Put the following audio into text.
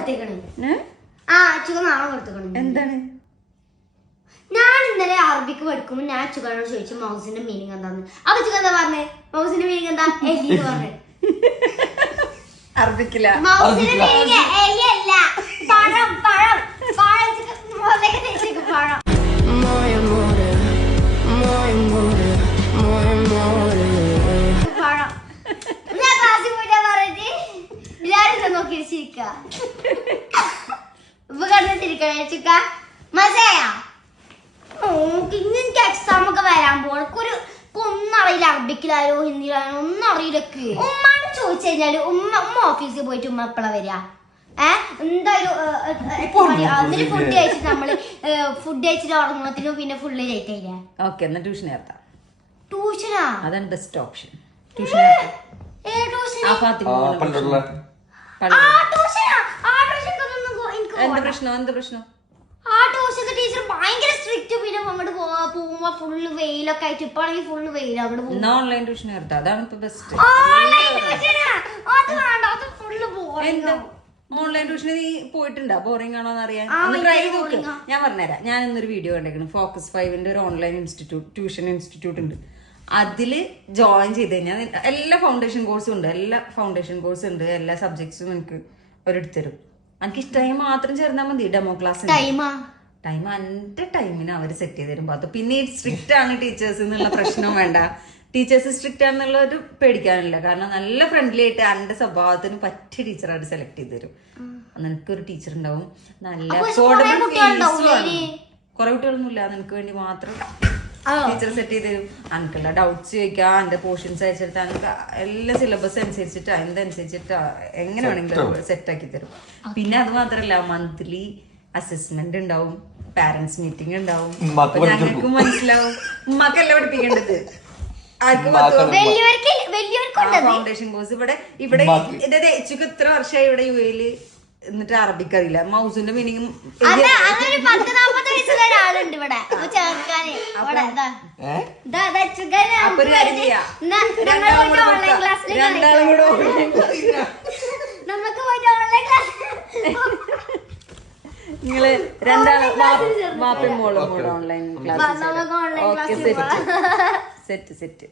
കൊടുത്തേക്കണ്. ആ അച്ചുക നാളെ കൊടുത്തേക്കണ്. എന്താണ്? ഞാൻ ഇന്നലെ അറബിക്ക് പഠിക്കുമ്പോ ഞാൻ അച്ചുകാനോട് ചോദിച്ചു മൗസിന്റെ മീനിങ് എന്താന്ന്. അപ്പൊ അച്ചുക എന്താ പറഞ്ഞേ? മൗസിന്റെ മീനിങ് എന്താ? എലിന്ന് പറഞ്ഞേ. അറബിക്കില്ല. മൗസിന്റെ മീനിങ് എലിയല്ല, പഴം പഴം പഴം പഴം. ഞാൻ ക്ലാസ്സിൽ പോയിട്ടാ പറഞ്ഞിട്ട് എല്ലാരും നോക്കി ചിരിക്ക. ഇപ്പൊ കണ്ടിട്ടിരിക്കണേ ചുക്ക മനസ്സിലായ? എനിക്ക് എക്സാം ഒക്കെ വരാൻ പോണക്കൊരു ഒന്നും അറിയില്ല, അറബിക്കിലായോ ഹിന്ദിയിലായോ ഒന്നും അറിയില്ലൊക്കെ. ഉമ്മാണ്ട് ചോദിച്ചു കഴിഞ്ഞാല് ഉമ്മ ഓഫീസിൽ പോയിട്ട് ഉമ്മ എപ്പോഴാ വരിക? എന്തായാലും ഫുഡ് കഴിച്ചിട്ട് നമ്മള് ഫുഡ് കഴിച്ചിട്ട് ഉറങ്ങണത്തിനും പിന്നെ ഫുള്ള് ലേറ്റ് ആയില്ലേ? ഓക്കെ, എന്നാ ട്യൂഷൻ ചേർത്താം. ട്യൂഷനാ? അതാണ് ബെസ്റ്റ് ഓപ്ഷൻ. എന്ത് പ്രശ്നം? ആ ട്യൂഷന്റെ ടീച്ചർ ഭയങ്കര സ്ട്രിക്റ്റ്. പിന്നെ അങ്ങോട്ട് പോകുമ്പോ ഫുള്ള് വെയിലൊക്കെ ആയിട്ട് ഇപ്പൊ ആണെങ്കിൽ ഫുള്ള് വെയിൽ. അങ്ങോട്ട് ഓൺലൈൻ ട്യൂഷൻ ചേർത്താം, അതാണ് ഇപ്പൊ ബെസ്റ്റ്. ഓൺലൈൻ ട്യൂഷന് നീ പോയിട്ടുണ്ടോ? ബോറിംഗ് ആണോന്ന് അറിയാൻ ട്രൈ ചെയ്ത് നോക്ക്. ഞാൻ പറഞ്ഞുതരാം. ഞാൻ ഇന്നൊരു വീഡിയോ കണ്ടേക്കണം. Focus 5ന്റെ ഒരു ഓൺലൈൻ ട്യൂഷൻ ഇൻസ്റ്റിറ്റ്യൂട്ട് ഉണ്ട്. അതില് ജോയിൻ ചെയ്ത് കഴിഞ്ഞാൽ എല്ലാ ഫൗണ്ടേഷൻ കോഴ്സും ഉണ്ട്. എല്ലാ സബ്ജക്ട്സും എനിക്ക് അവരെടുത്ത് തരും. എനിക്ക് ഇഷ്ടമായി മാത്രം ചേർന്നാൽ മതി. ഡെമോ ക്ലാസ് ടൈം എന്റെ ടൈമിന് അവർ സെറ്റ് ചെയ്ത് തരും. അത് പിന്നെ സ്ട്രിക്റ്റ് ആണ് ടീച്ചേഴ്സ് എന്നുള്ള പ്രശ്നം വേണ്ട. ടീച്ചേഴ്സ് സ്ട്രിക്റ്റ് ആണെന്നുള്ള ഒരു പേടിക്കാനില്ല. കാരണം നല്ല ഫ്രണ്ട്ലി ആയിട്ട് എന്റെ സ്വഭാവത്തിന് പറ്റിയ ടീച്ചറായിട്ട് സെലക്ട് ചെയ്ത് തരും. നിനക്കൊരു ടീച്ചർ ഉണ്ടാവും. നല്ല അഫോർഡബിൾ ഫീസുമാണ്. കുറെ കുട്ടികളൊന്നുമില്ല, നിനക്ക് വേണ്ടി മാത്രം ടീച്ചർ സെറ്റ് ചെയ്ത് തരും. എനിക്കുള്ള ഡൗട്ട്സ് ചോദിക്കാം, എന്റെ പോർഷൻസ് അയച്ചെടുത്താൽ എനിക്ക് എല്ലാ സിലബസ് അനുസരിച്ചിട്ടാ എന്തനുസരിച്ചിട്ടാ എങ്ങനെ വേണമെങ്കിലും സെറ്റ് ആക്കി തരും. പിന്നെ അത് മാത്രല്ല മന്ത്ലി അസസ്മെന്റ് ഉണ്ടാവും, പാരന്റ്സ് മീറ്റിംഗ് ഉണ്ടാവും. ഞങ്ങൾക്ക് മനസ്സിലാവും ഉമ്മക്കല്ല പഠിപ്പിക്കേണ്ടത്. ഫൗണ്ടേഷൻ കോഴ്സ് ഇവിടെ ഇച്ചുക്ക് ഇത്ര വർഷമായി ഇവിടെ UAE എന്നിട്ട് അറബിക്ക് അറിയില്ല. മൗസിന്റെ മീനിങ് നിങ്ങള് രണ്ടാളും വാപ്പയും മോളും ഓൺലൈൻ ക്ലാസ്. സെറ്റ്